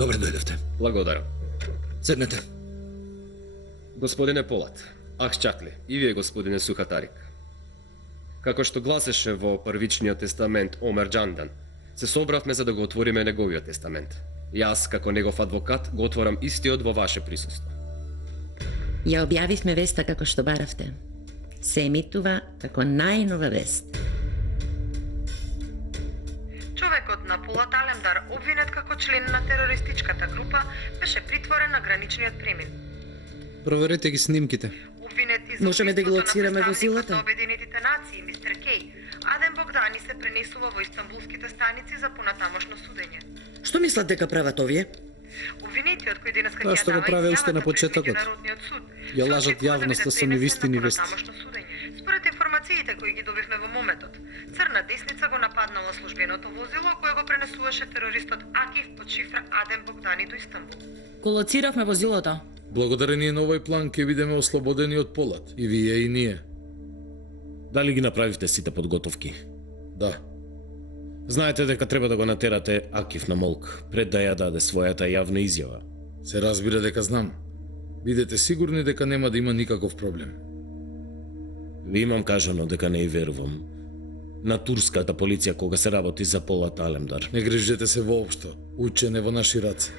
Добре дојдовте. Благодарам. Седнете. Господине Полат, Ахчакли, и вие, господине Сухатарик. Како што гласеше во првичниот тестамент Омер Джандан, се собравме за да го отвориме неговиот тестамент. Јас, како негов адвокат, го отворам истиот во ваше присуство. Ја објавивме веста како што баравте. Се емитува како најнова вест. Човекот на Полат Алемдар, обвинет како член на терористичката група, беше притворен на граничниот премин. Проверете ги снимките. Обвинет Можеме да ги лоцираме возилото? на Обединетите нации, мистер Кей. Адем Богдани се пренесува во истанбулските станици за понатамошно судење. Што мислат дека прават овие? Обвинетиот кој денеска Тоа што го прави уште на почетокот. Ја лажат јавноста со невистини вести. Според информациите кои ги добивме во моментот, црна десница го нападнала службеното возило кое го пренесуваше терористот Акиф под шифра Адем Богдани до Истанбул. Колоциравме возилото. Благодарение на овој план ќе бидеме ослободени од Полат, и вие и ние. Дали ги направивте сите подготовки? Да. Знаете дека треба да го натерате Акиф на молк, пред да ја даде својата јавна изјава. Се разбира дека знам. Бидете сигурни дека нема да има никаков проблем. Ви имам кажано дека не и верувам на турската полиција кога се работи за Полат Алемдар. Не грижете се воопшто. Учен е во наши раце.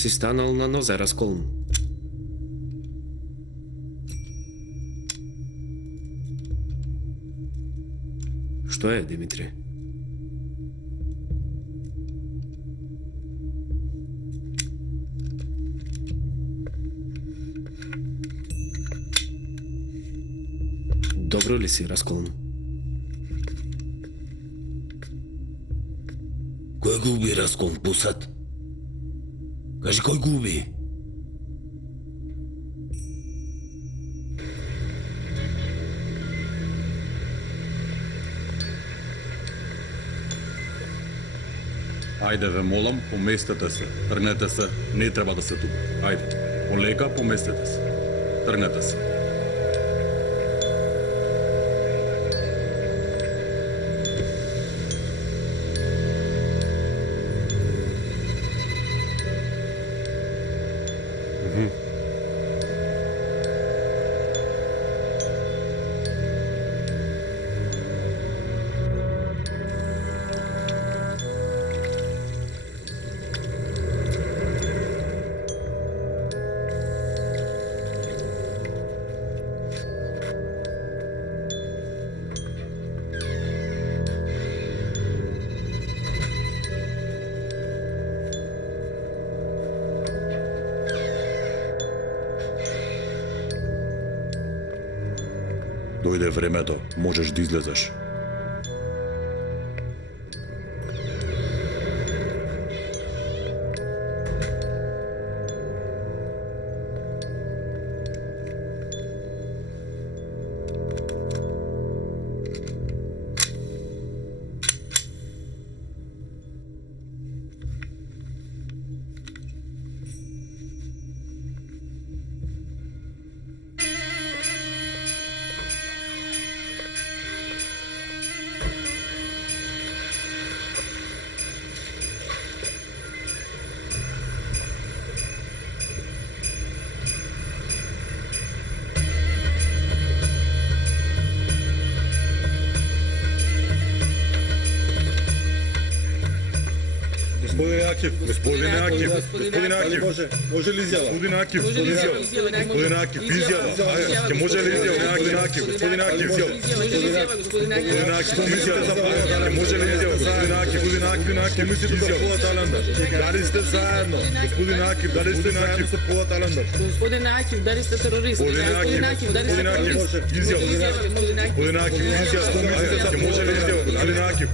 Си станал на нозе, Расколн. Што е, Димитри? Добро ли си, Расколн? Кој го уби Раскон Пусат? Кажи кој го уби? Ајде ве молам, поместете се. Тргнете се, не треба да се тука. Ајде, полека поместете се. Тргнете се. Дојде времето, можеш да излезеш. Господине Акив, господине Акив, господине Акив. Може ли изјава? Господине Акив, господине Акив, изјава. Ќе може ли изјава? Господине Акив, господине Акив, господине Акив, мислите за полата, може ли изјава? Господине Акив, господине Акив, мислите за полата Аланда? Дали сте заедно? Господине Акив, дали сте заедно со полата Аланда? Господине Акив, дали сте терорист? Господине Акив, господине Акив, изјава. Господине Акив, изјава, што мислите за може ли изјава? Господине Акив.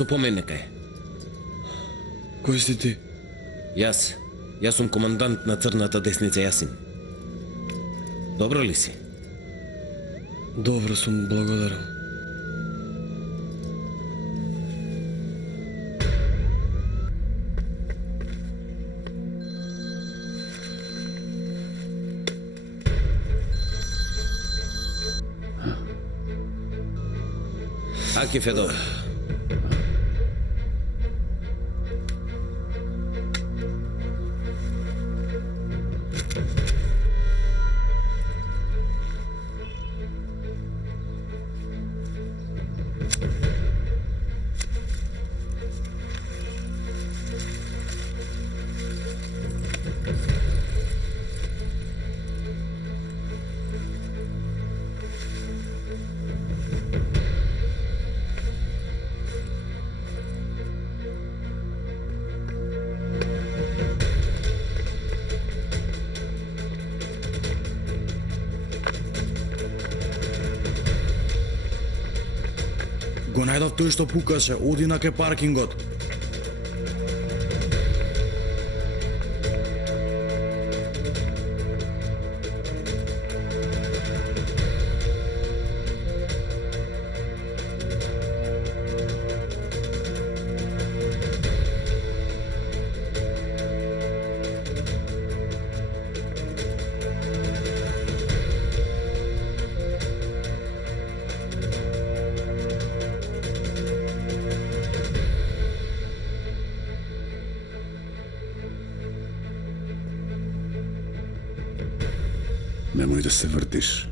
Со помене кај. Кој си ти? Јас сум командант на Црната десница Јасин. Добро ли си? Добро сум, благодарам. Акив е добро. Го најдов тој што пукаше, оди на ке паркингот. Немој да се вртиш.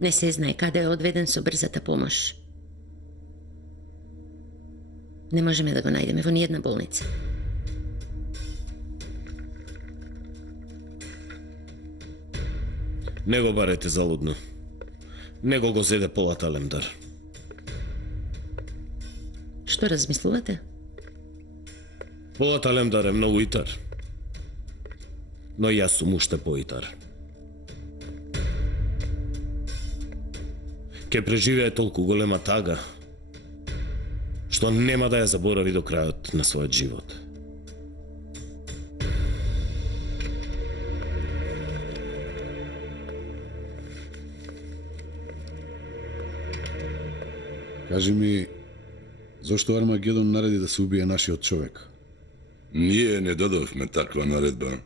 Не се знае каде е одведен со брзата помош. Не можеме да го најдеме во ниједна болница. Не го барете залудно. Него го зеде Полат Алемдар. Што размислувате? Полат Алемдар е многу итар. Но јас сум уште поитар. Ке преживее толку голема тага, што нема да ја заборави до крајот на својот живот. Кажи ми, зошто Армагедон нареди да се убие нашиот човек? Ние не дадовме таква наредба,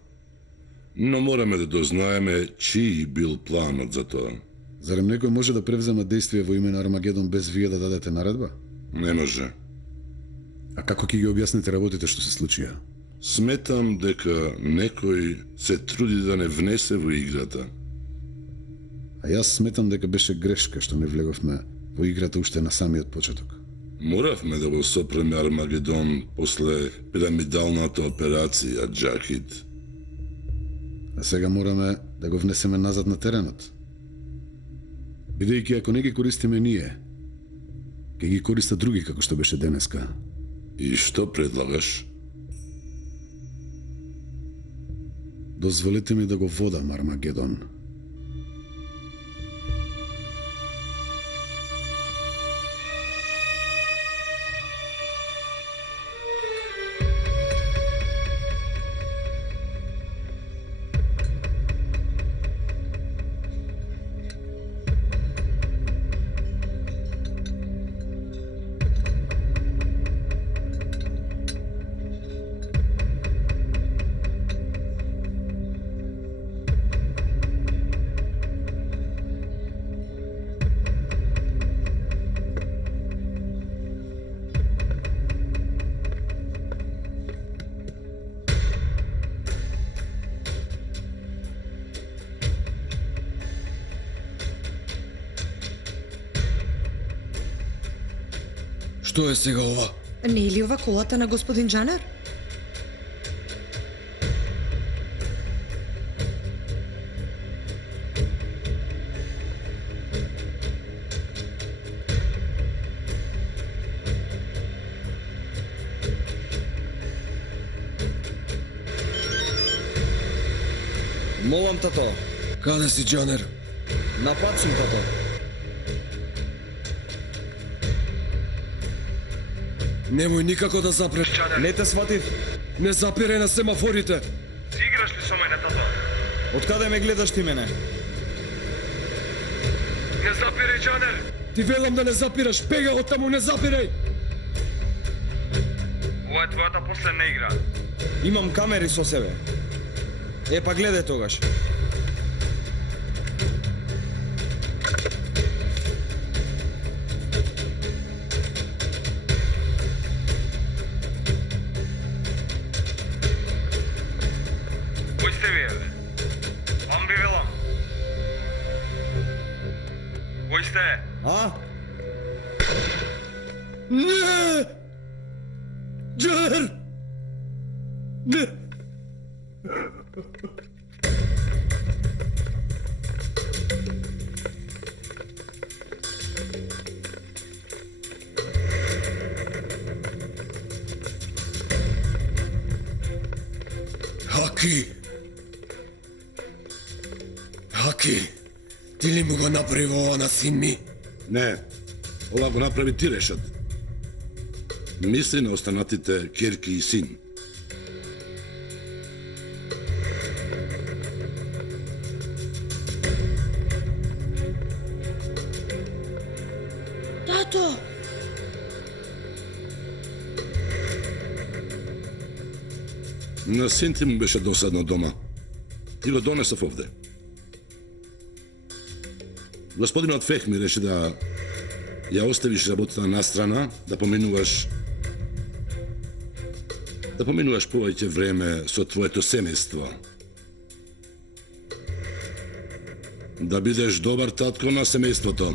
но мораме да дознаеме чиј бил планот за тоа. Зарем некој може да превзема действие во име на Армагедон без вие да дадете наредба? Не може. А како ќе ги објасните работите што се случија? Сметам дека некој се труди да не внесе во играта. А јас сметам дека беше грешка што не влеговме во играта уште на самиот почеток. Моравме да го сопреме Армагедон после пирамидалната операција Джахид. А сега мораме да го внесеме назад на теренот. Бидејќи ако не ги користиме ние, ќе ги користат други како што беше денеска. И што предлагаш? Дозволете ми да го водам Армагедон. Што е сега ова? Не е ли ова колата на господин Джанер? Молам, тато. Каде си, Джанер? На пат сум, тато. Немој никако да запреш, Джанер. Не те сватив. Не запирај на семафорите. Си играш ли со мене, тато? Откаде ме гледаш ти мене? Не запирај, Джанер! Ти велам да не запираш, бега од таму, не запирај. Ова е твојата последна игра. Имам камери со себе. Е, па гледај тогаш. Кој сте вие, бе? Вам ви велам. Кој сте? А? Не! Джанер! Не! Хаки! Хаки! Ти ли му го направи ова на син ми? Не, ова го направи Тирешат. Мисли на останатите ќерки и син. Тато! На син ти му беше досадно дома. Ти го донесов овде. Господинот Фехми реши да ја оставиш работата на страна, да поминуваш повеќе време со твоето семејство. Да бидеш добар татко на семејството.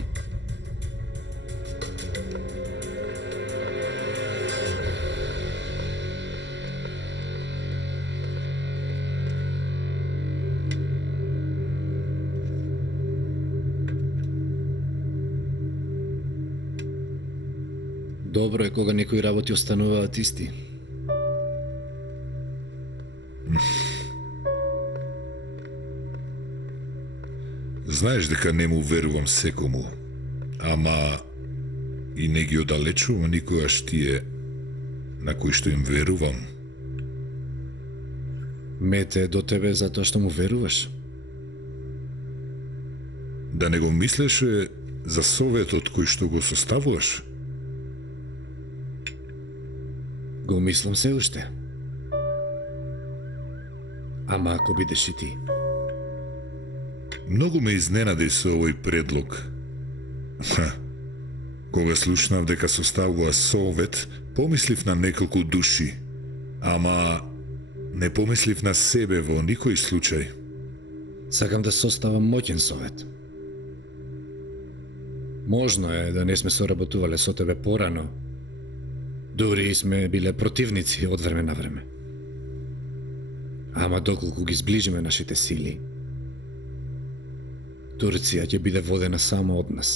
Добро е кога некои работи остануваат исти. Знаеш дека не му верувам секому, ама и не ги оддалечувам никогаш тие на кои што им верувам. Мете до тебе затоа што му веруваш. Да не го мислеше за советот кој што го составуваш? Го мислам се уште. Ама ако бидеш и ти. Многу ме изненади со овој предлог. Кога слушнав дека составува совет, помислив на неколку души, ама не помислив на себе во никој случај. Сакам да составам моќен совет. Можно е да не сме соработувале со тебе порано, дури и сме биле противници од време на време. Ама доколку ги зближиме нашите сили, Турција ќе биде водена само од нас.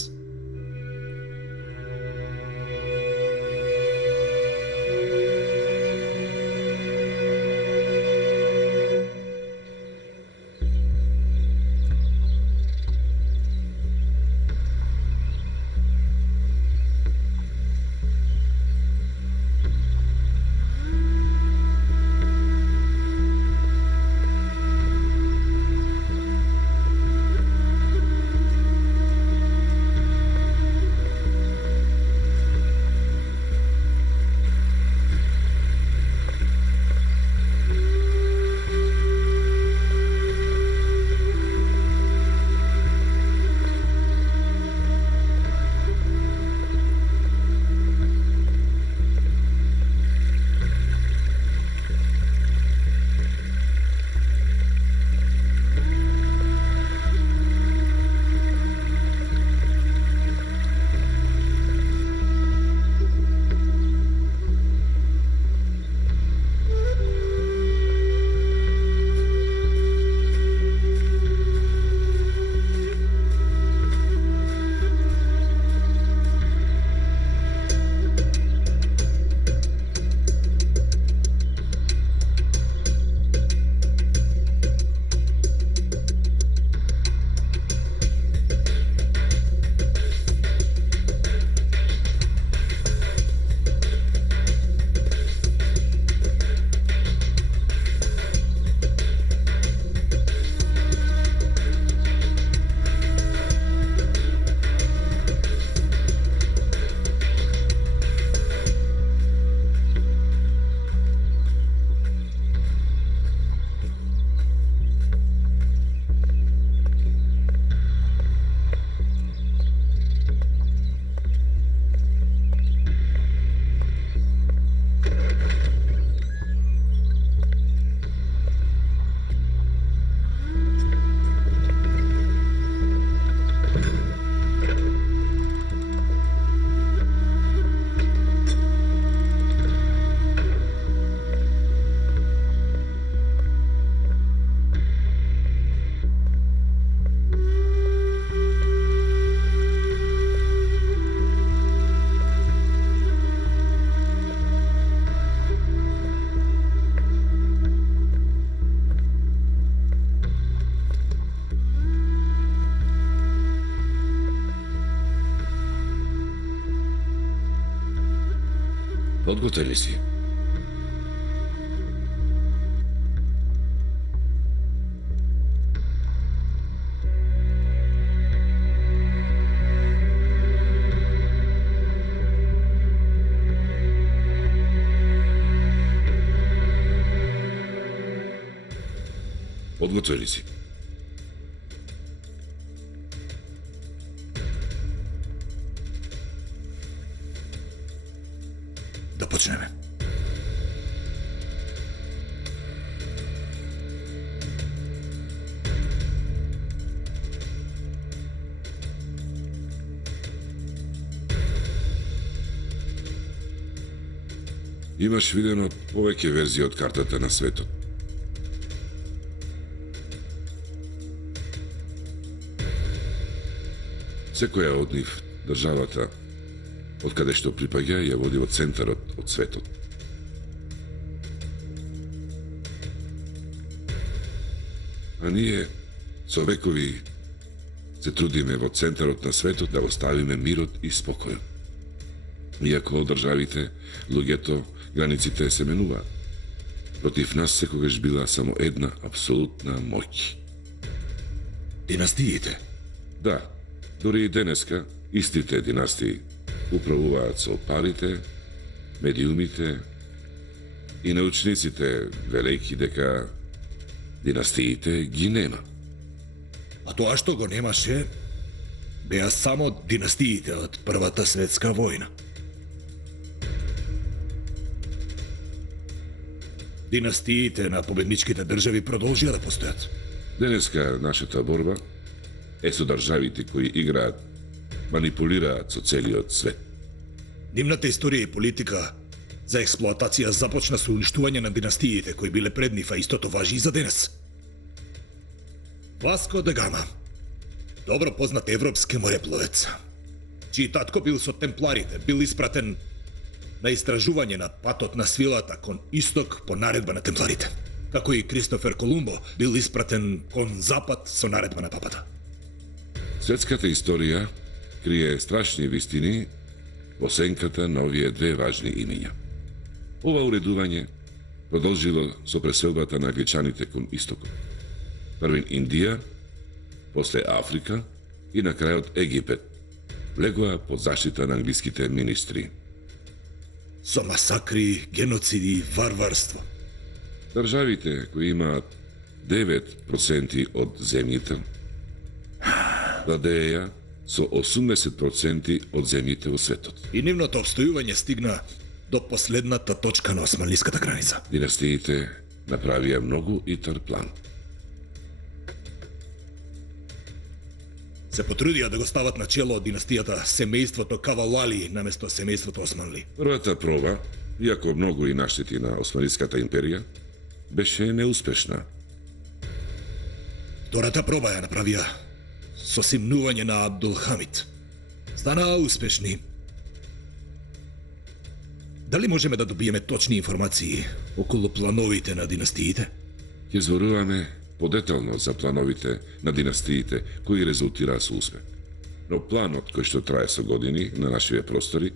Подготвили си? Подготвили си? Да почнеме. Имаш видено повеќе верзии од картата на светот. Секоја од нив, државата, од каде што припаѓа, ја води во центарот од светот. А ние, со векови, се трудиме во центарот на светот да оставиме мирот и спокојот. Иако државите, луѓето, границите се менуваат. Против нас секогаш била само една апсолутна моќ. Династиите? Да, дури и денеска истите династии управуваат со парите, медиумите и научниците, велејќи дека династиите ги нема. А тоа што го немаше, беа само династиите од Првата светска војна. Династиите на победничките држави продолжија да постојат. Денеска нашата борба е со државите кои играат, манипулираат со целиот свет. Нивната историја и политика за експлоатација започна со уништување на династиите кои биле пред нив, а истото важи и за денес. Васко да Гама, добро познат европски морепловец, чиј татко бил со темпларите, бил испратен на истражување на патот на свилата кон исток по наредба на темпларите, како и Кристофер Колумбо бил испратен кон запад со наредба на папата. Светската историја крие страшни вистини во сенката на овие две важни имиња. Ова уредување продолжило со преселбата на англичаните кон истокот. Првин Индија, после Африка и на крајот Египет влегоа под заштита на англиските министри. Со масакри, геноциди, варварство. Државите кои имаат 9% од земјите владееја со 80% од земјите во светот. И нивното обстојување стигна до последната точка на османлиската граница. Династиите направија многу итар план. Се потрудија да го стават на чело од династијата семејството Кавалали наместо семејството Османли. Првата проба, иако многу и наштети на Османлиската империја, беше неуспешна. Втората проба ја направија со симнување на Абдул Хамид. Станаа успешни. Дали можеме да добиеме точни информации околу плановите на династиите? Ќе зборуваме подетално за плановите на династиите кои резултираа со успех. Но планот кој што трае со години на нашиве простори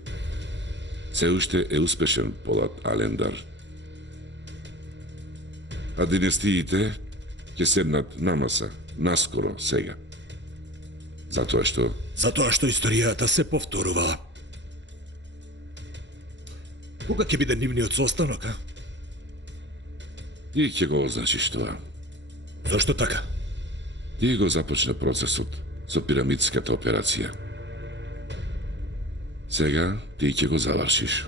се уште е успешен, Полат Алендар. А династиите ќе седнат на маса наскоро сега. Затоа што историјата се повторува. Кога ќе биде нивниот состанок, а? Ти ќе го означиш тоа. Зошто така? Ти го започна процесот со пирамидската операција. Сега ти ќе го завршиш.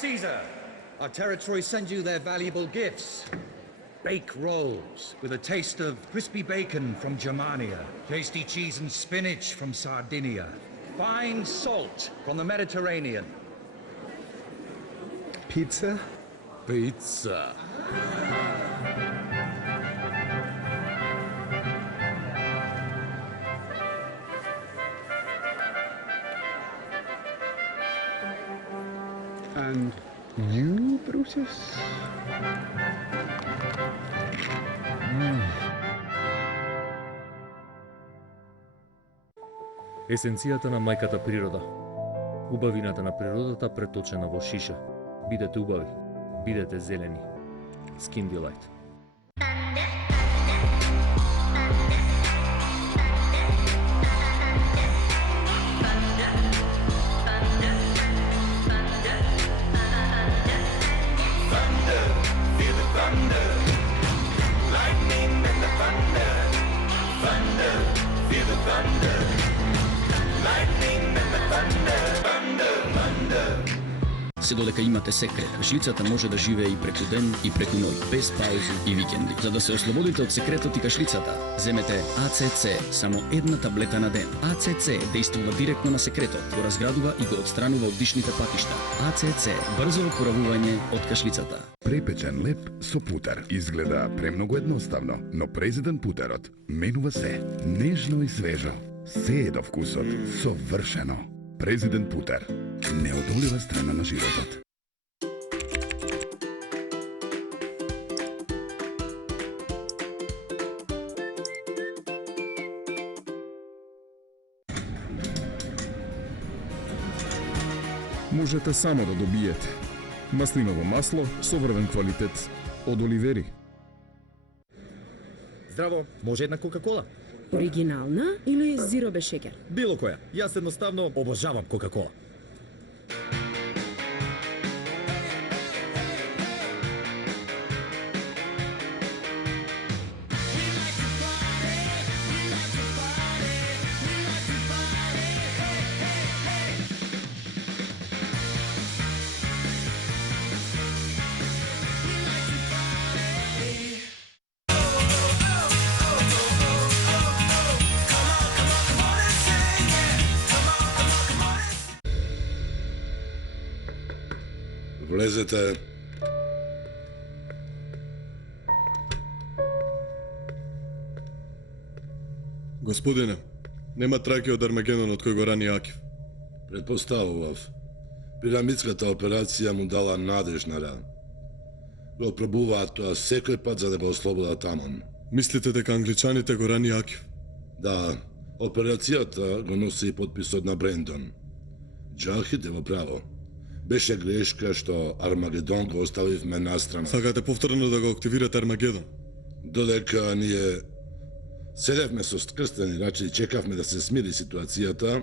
Caesar, our territory sends you their valuable gifts. Bake rolls with a taste of crispy bacon from Germania, tasty cheese and spinach from Sardinia, fine salt from the Mediterranean. Pizza? Pizza. And you, Brutus? Есенцијата на мајката природа. Убавината на природата преточена во шиша. Бидете убави, бидете зелени. Skin Delight. се додека имате секрет. Кашлицата може да живее и преку ден и преку ноќ, без паузи и викенди. За да се ослободите од секретот и кашлицата, земете АЦЦ, само една таблета на ден. АЦЦ действува директно на секретот, го разградува и го отстранува од дишните патишта. АЦЦ, брзо опоравување од кашлицата. Препечен леп со путер изгледа премногу едноставно, но президен путерот менува се, нежно и свежо. Се е до вкусот, совршено. Президент Путер, неодолива страна на животот. Можете само да добиете маслиново масло со врвен квалитет од Оливери. Здраво, може една Кока-кола? Оригинална или зиро без шеќер? Било која. Јас едноставно обожавам Кока-кола. Влезете. Господине, нема траки од Армагедонот кој го рани Акив. Предпоставував. Пирамидската операција му дала надеж на ран. Го пробуваат тоа секој пат за да го ослободат Амон. Мислите дека англичаните го рани Акив? Да, операцијата го носи и подписот на Брендон. Джахид е во право. Беше грешка што Армагедон го оставивме настрана. Сакате повторно да го активирате Армагедон? Додека ние седевме со скрстени рачи и чекавме да се смири ситуацијата,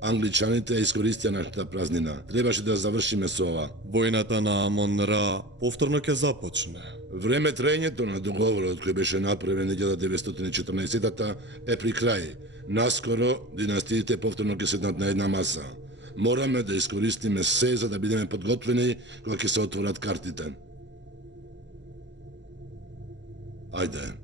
англичаните искористија нашата празнина. Требаше да завршиме со ова. Војната на Амон-Ра повторно ќе започне. Време траењето на договорот кој беше направен 1914-та е при крај. Наскоро династиите повторно ќе седнат на една маса. Мораме да искористиме се за да бидеме подготвени кога ќе се отворат картите. Ајде.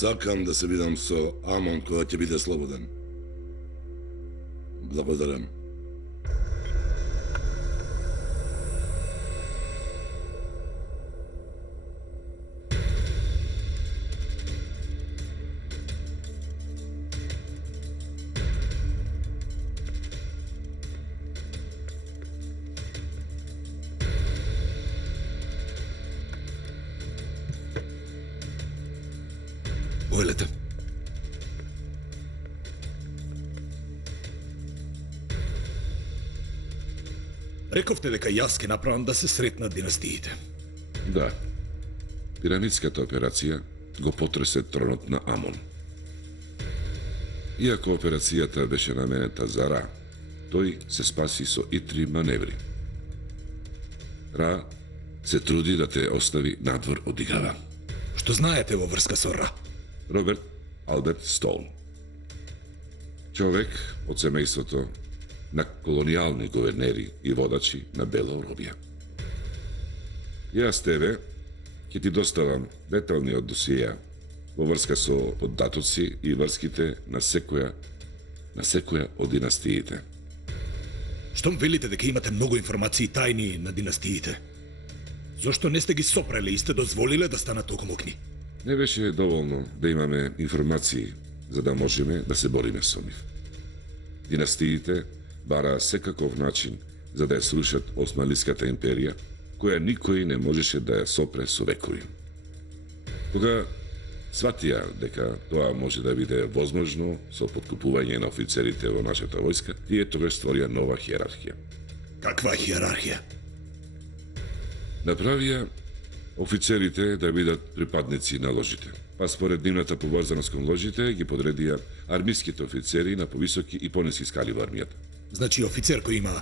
Сакам да се видам со Амон кога ќе биде слободен. Благодарам. Ойлете. Рековте дека јас ке направам да се сретнат династиите. Да. Пирамидската операција го потресе тронот на Амон. Иако операцијата беше наменета за Ра, тој се спаси со итри маневри. Ра се труди да те остави надвор од играва. Што знаете во врска со Ра? Роберт Алберт Стоун. Човек од семејството на колонијални говернери и водачи на Бела Оробија. Јас тебе ќе ти доставам деталниот досија во врска со податоци и врските на секоја од династиите. Штом велите дека имате многу информации тајни на династиите, зошто не сте ги сопреле и сте дозволиле да станат толку мокни? Не беше доволно да имаме информации за да можеме да се бориме со нив. Династиите бараа секаков начин за да ја срушат Османлиската империја, која никој не можеше да ја сопре со векови. Кога сватија дека тоа може да биде возможно со подкупување на офицерите во нашата војска, тие тогаш створија нова хиерархија. Каква хиерархија? Направија офицерите да бидат припадници на ложите. Па според нивната поврзаност кон ложите ги подредија армиските офицери на повисоки и пониски скали во армијата. Значи офицер кој има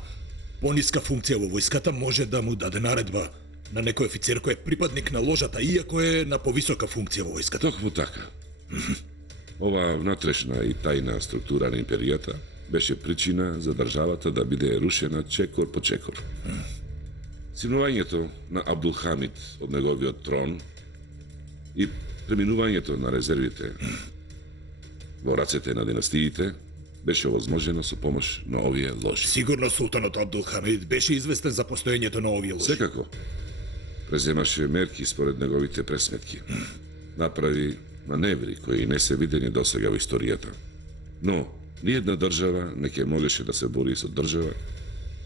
пониска функција во војската може да му даде наредба на некој офицер кој е припадник на ложата, иако е на повисока функција во војската. Токму така. Оваа внатрешна и тајна структура на империјата беше причина за државата да биде рушена чекор по чекор. Синувањето на Абдулхамид од неговиот трон и преминувањето на резервите во рацете на династиите беше овозможено со помош на овие ложи. Сигурно султанот Абдулхамид беше известен за постоењето на овие ложи. Секако. Преземаше мерки според неговите пресметки. Направи маневри кои не се видени досега во историјата. Но ниедна држава не ќе можеше да се бори со држава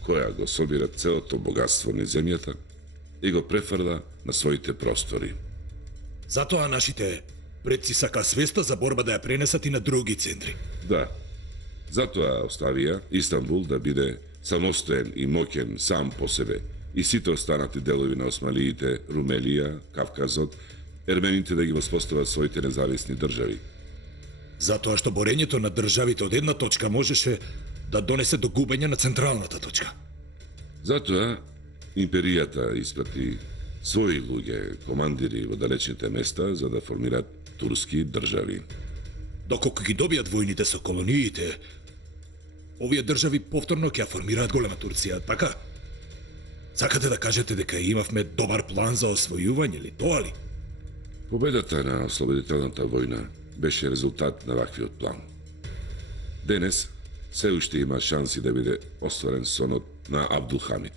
која го собира целото богатство на земјата и го префрла на своите простори. Затоа нашите предци сака свеста за борба да ја пренесат и на други центри. Да. Затоа оставија Истанбул да биде самостоен и моќен сам по себе и сите останати делови на осмалиите, Румелија, Кавказот, ермените да ги воспостават своите независни држави. Затоа што борењето на државите од една точка можеше да донесе до губење на централната точка. Затоа империјата испрати своји луѓе, командири во далечните места за да формираат турски држави. Доколку ги добијат војните со колониите, овие држави повторно ќе формираат голема Турција, така? Сакате да кажете дека имавме добар план за освојување или тоа ли? Победата на ослободителната војна беше резултат на ваквиот план. Денес се уште има шанси да биде остварен сонот на Абдулхамид.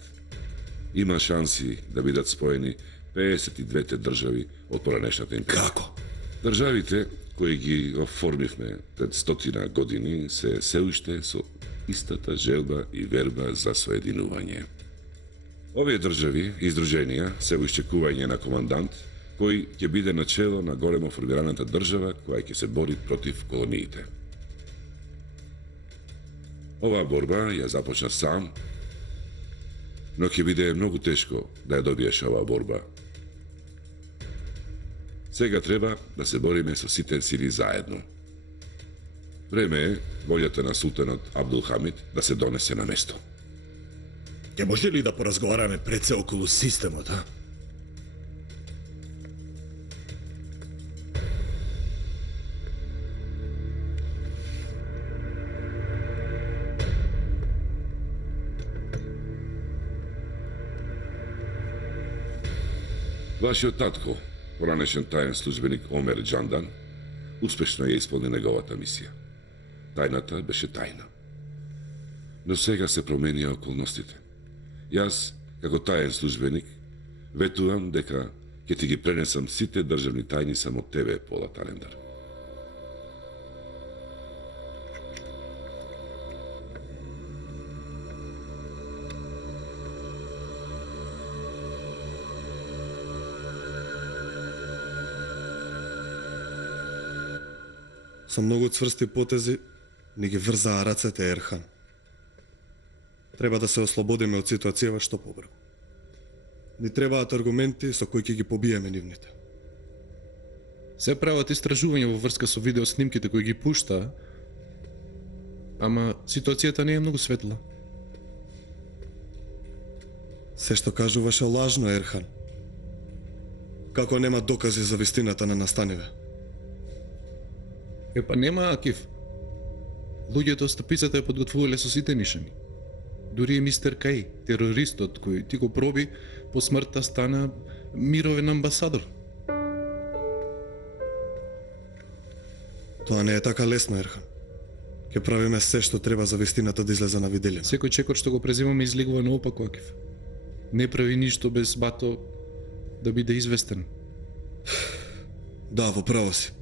Има шанси да бидат споени 52 држави од поранешната империја. Како? Државите кои ги оформивме пред 100 години се уште со истата желба и верба за соединување. Овие држави, издруженија, се во исчекување на командант кој ќе биде начело на големо формираната држава која ќе се бори против колониите. Оваа борба ја започна сам, но ќе биде многу тешко да ја добиеш оваа борба. Сега треба да се бориме со сите сили заедно. Време е волјата на султанот Абдулхамид да се донесе на место. Ќе може ли да поразговараме пред се околу системот, а? Вашиот татко, поранешен таен службеник Омер Џандан, Успешно ја исполни неговата мисија. Тајната беше тајна. Но сега се променија околностите. Јас, како таен службеник, ветувам дека ќе ти ги пренесам сите државни тајни само тебе, Полат Алендар. Со многу цврсти потези ни ги врзаа рацете Ерхан. Треба да се ослободиме од ситуацијава што побрзо. Ни требаат аргументи со кои ќе ги побиеме нивните. Се прават истражувања во врска со видеоснимките кои ги пушта, ама ситуацијата не е многу светла. Се што кажуваше лажно, Ерхан. Како нема докази за вистината на настаниве? Епа нема Акив. Луѓето од стапицата ја подготвувале со сите нишани. Дури и мистер Кај, терористот кој ти го проби, по смртта стана мировен амбасадор. Тоа не е така лесно, Ерхан. Ќе правиме се што треба за вистината да излезе на виделина. Секој чекор што го преземаме излегува наопако, Акив. Не прави ништо без бато да биде известен. Да, во право си.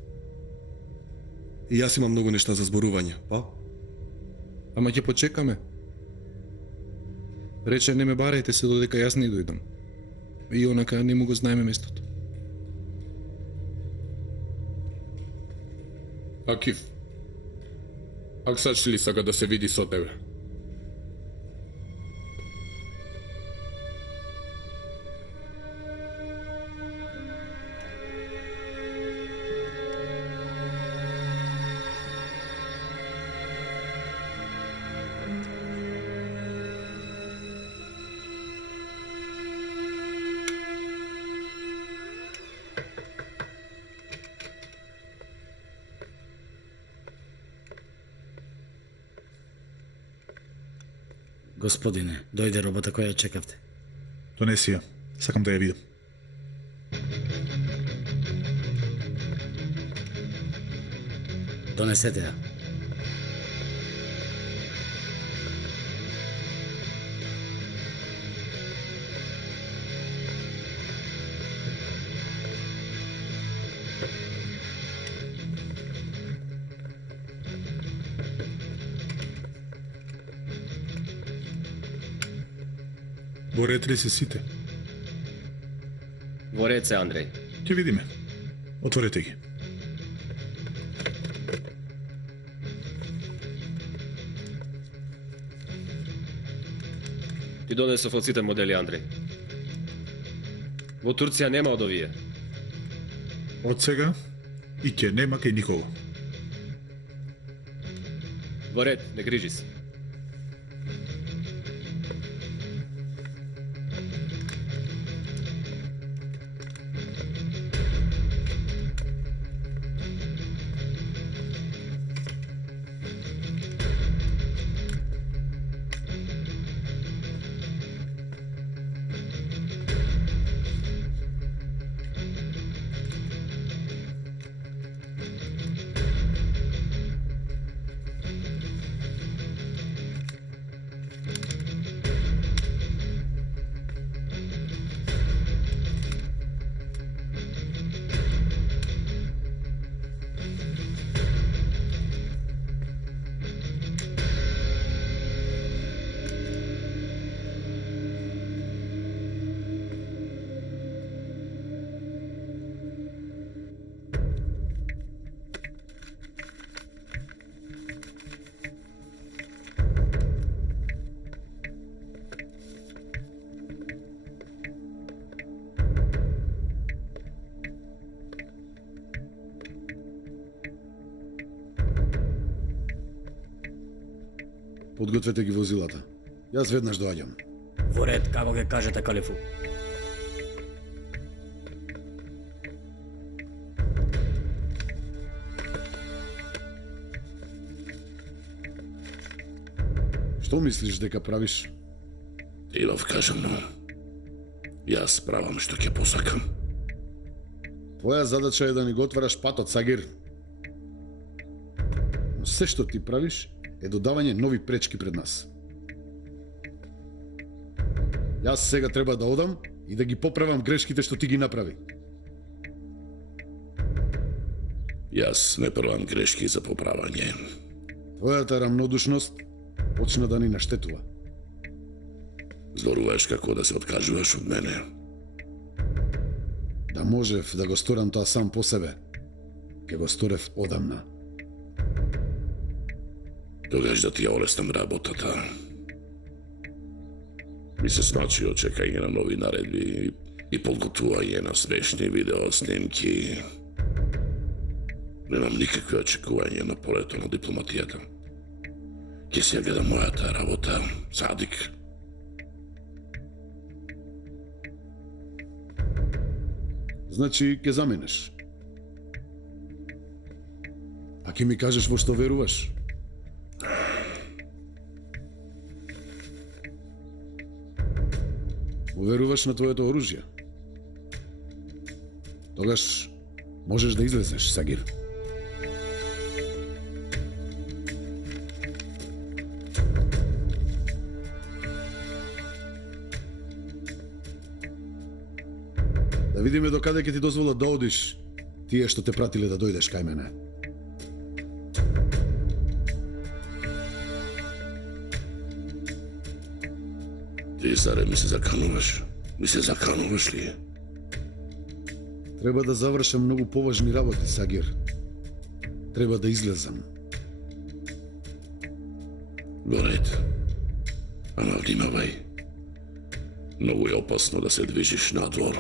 И јас имам многу нешта за зборување, па? Ама ќе почекаме. Рече, не ме барајте се додека јас не дојдам. И онака не му го знаеме местото. Акив, Аксач ли сака да се види со тебе? Господине, дојде робата која ја чекавте. Донеси ја. Сакам да ја видам. Донесете ја. Во ред ли се сите? Во ред се, Андреј. Ќе видиме. Отворете ги. Ти донесов од сите модели, Андреј. Во Турција нема од овие. Од сега и ќе нема кај никого. Во ред, не грижи се. Подгответе ги возилата. Јас веднаш доаѓам. Во ред, како ќе кажете, Калифу. Што мислиш дека правиш? Илов кажам, но јас правам што ќе посакам. Твоја задача е да ни го отвараш патот, Сагир. се што ти правиш е додавање нови пречки пред нас. Јас сега треба да одам и да ги поправам грешките што ти ги направи. Јас не правам грешки за поправање. Твојата рамнодушност почна да ни наштетува. Зборуваш како да се откажуваш од мене. Да можев да го сторам тоа сам по себе, ке го сторев одамна. Тогаш да ти ја олеснам работата. Ми се значи чекање на нови наредби и подготвување на смешни видеоснимки. Немам никакви очекувања на полето на дипломатијата. Ке се гледа мојата работа, Садик. Значи, ке заменеш. А ке ми кажеш во што веруваш? Веруваш на твоето оружје? Тогаш можеш да излезеш, Сагир. Да видиме докаде ќе ти дозволат да одиш тие што те пратиле да дојдеш кај мене. Ти, заре, ми се закануваш? Ми се закануваш ли? Треба да завршам многу поважни работи, Сагир. Треба да излезам. Горет. Ама внимавај. Многу е опасно да се движиш надвор.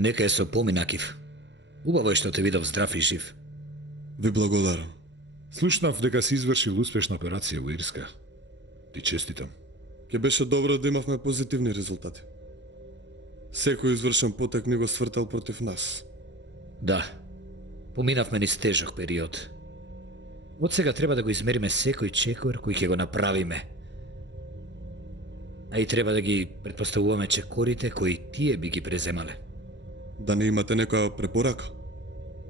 Нека е со поминакив. Убаво е што те видов здрав и жив. Ви благодарам. Слушнав дека си извршил успешна операција во Ирска. Ти честитам. Ке беше добро да имавме позитивни резултати. Секој извршен потек не го свртал против нас. Да. Поминавме низ тежок период. Од сега треба да го измериме секој чекор кој ќе го направиме. А и треба да ги предпоставуваме чекорите кои тие би ги преземале. Да не имате некоја препорака?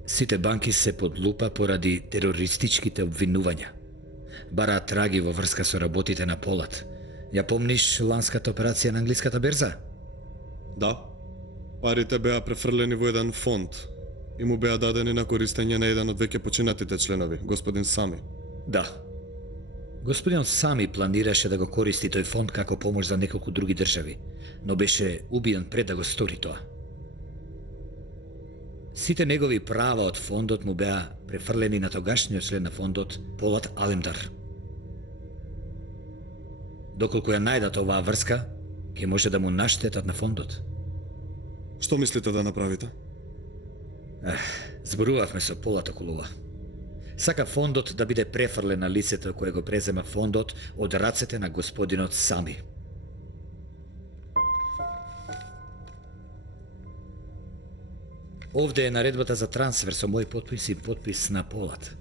Сите банки се под лупа поради терористичките обвинувања. Бараат траги во врска со работите на Полат. Ја помниш ланската операција на англиската берза? Да. Парите беа префрлени во еден фонд и му беа дадени на користење на еден од веќе починатите членови, господин Сами. Да. Господинот Сами планираше да го користи тој фонд како помош за неколку други држави, но беше убиен пред да го стори тоа. Сите негови права од фондот му беа префрлени на тогашниот член на фондот, Полат Алемдар. Доколку ја најдат оваа врска, ќе може да му наштетат на фондот. Што мислите да направите? Зборувавме со Полат околу ова. Сака фондот да биде префрлен на лицето кое го презема фондот од рацете на господинот Сами. Овде е наредбата за трансфер со мој потпис и потпис на Полат.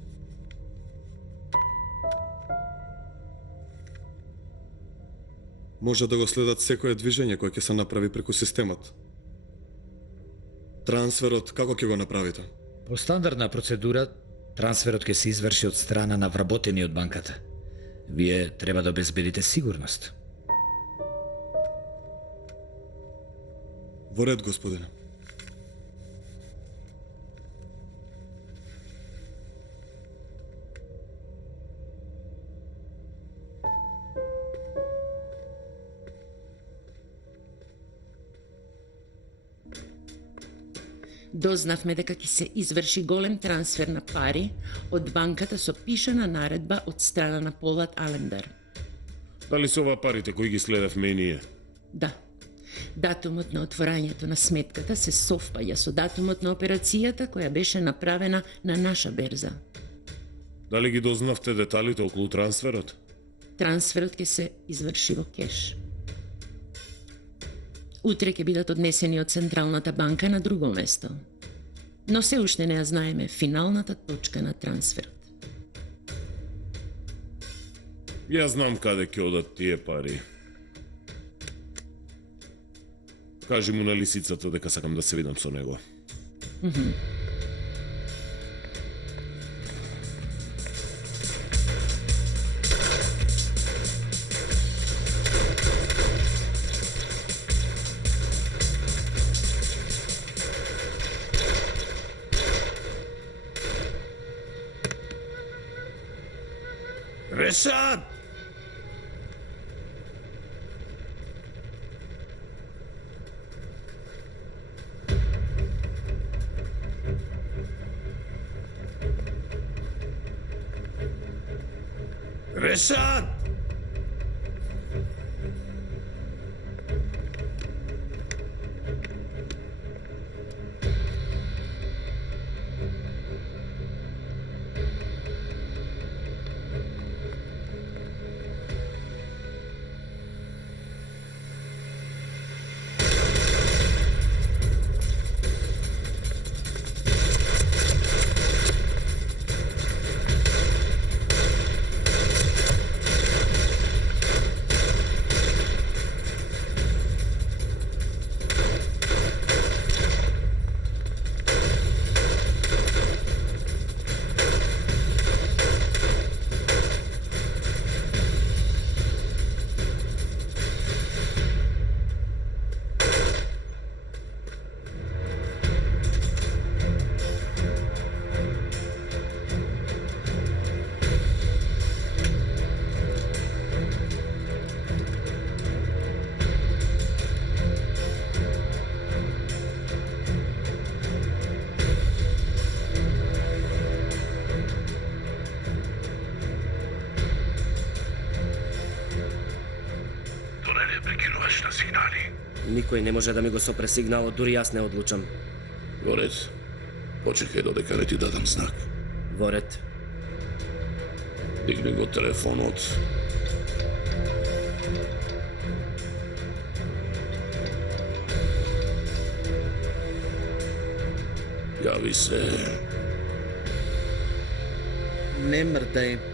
Може да го следат секое движење кое ќе се направи преку системот. Трансферот како ќе го направите? По стандардна процедура, трансферот ќе се изврши од страна на вработени од банката. Вие треба да обезбедите сигурност. Во ред, господине. Дознавме дека ќе се изврши голем трансфер на пари од банката со пишана наредба од страна на Полат Алемдар. Дали се ова парите кои ги следевме и ние? Да. Датумот на отворањето на сметката се совпаѓа со датумот на операцијата која беше направена на наша берза. Дали ги дознавте деталите околу трансферот? Трансферот ќе се изврши во кеш. Утре ќе бидат однесени од Централната банка на друго место. Но се уште не ја знаеме финалната точка на трансферот. Ја знам каде ќе одат тие пари. Кажи му на лисицата дека сакам да се видам со него. Решат! Решат! Никој не може да ми го сопре сигналот, дури јас не одлучам. Во ред. Почекај додека не ти дадам знак. Во ред. Дигни го телефонот. Јави се. Не мрдај.